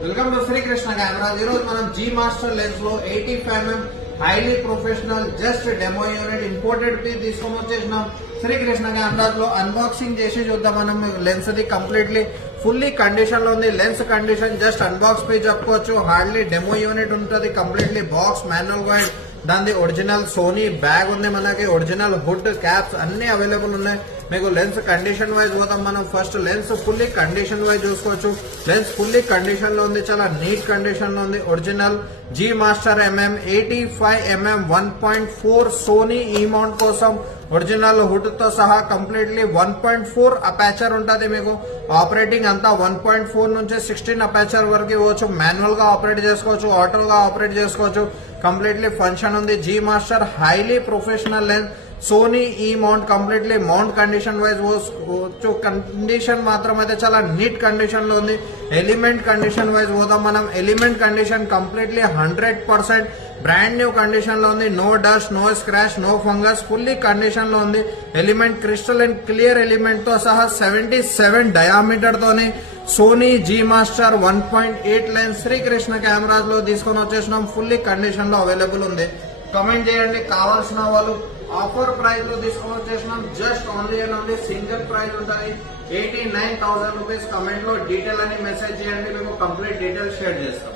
Welcome to Srikrishna cameras. ఈ రోజు మనం జీ మాస్టర్ లెన్స్ లో 85mm highly professional just demo unit imported piece తీసుకొని వచ్చేసినాం. శ్రీకృష్ణ కెమెరాస్ లో అన్బాక్సింగ్ చేసి చూద్దాం మనం. లెన్స్ ది కంప్లీట్లీ ఫుల్లీ కండిషన్ లో ఉంది. Lens condition just unbox piece చెప్పుకోవచ్చు. హార్డ్లీ డెమో యూనిట్ ఉంటుంది. కంప్లీట్లీ బాక్స్ మాన్యువల్ గైడ్, దాని ఒరిజినల్ సోనీ బ్యాగ్ ఉంది, మనకి ఒరిజినల్ హుడ్ క్యాప్స్ అన్ని అవైలబుల్ ఉన్నాయి. మీకు లెన్స్ కండిషన్ వైజ్ పోతాం మనం. First lens fully condition wise చూసుకోవచ్చు. లెన్స్ ఫుల్లీ కండిషన్ లో ఉంది, చాలా నీట్ కండిషన్ లో ఉంది. Original G master 85mm 1.4 Sony E mount కోసం ఒరిజినల్ హుడ్ తో సహా కంప్లీట్లీ 1.4 అపాచర్ ఉంటుంది. మీకు ఆపరేటింగ్ అంతా 1.4 నుంచి 16 అపాచర్ వరకు ఇవ్వచ్చు. మాన్యువల్ గా ఆపరేట్ చేసుకోవచ్చు, ఆటో గా ఆపరేట్ చేసుకోవచ్చు. కంప్లీట్లీ ఫంక్షన్ ఉంది. G master highly professional lens Sony E mount completely mount condition wise condition మాత్రం అయితే చాలా నీట్ కండిషన్ లో ఉంది. ఎలిమెంట్ కండిషన్ వైజ్ పోదాం మనం. Element condition completely 100% brand new condition లో ఉంది. No dust, no scratch, no fungus, fully condition లో ఉంది. Element crystal and clear element తో సహా 77 డయామీటర్ తోని Sony G master 1.8 lens Srikrishna cameras లో తీసుకొని వచ్చేసినాం. ఫుల్లీ కండిషన్ లో అవైలబుల్ ఉంది. కమెంట్ చేయండి కావాల్సిన వాళ్ళు. ఆఫర్ ప్రైస్ లో తీసుకొని వచ్చేసినాం. Just only and only single price ఉంటుంది 89,000 రూపీస్. కమెంట్ లో డీటెయిల్ అని మెసేజ్ చేయండి, మేము కంప్లీట్ డీటెయిల్ షేర్ చేస్తాం.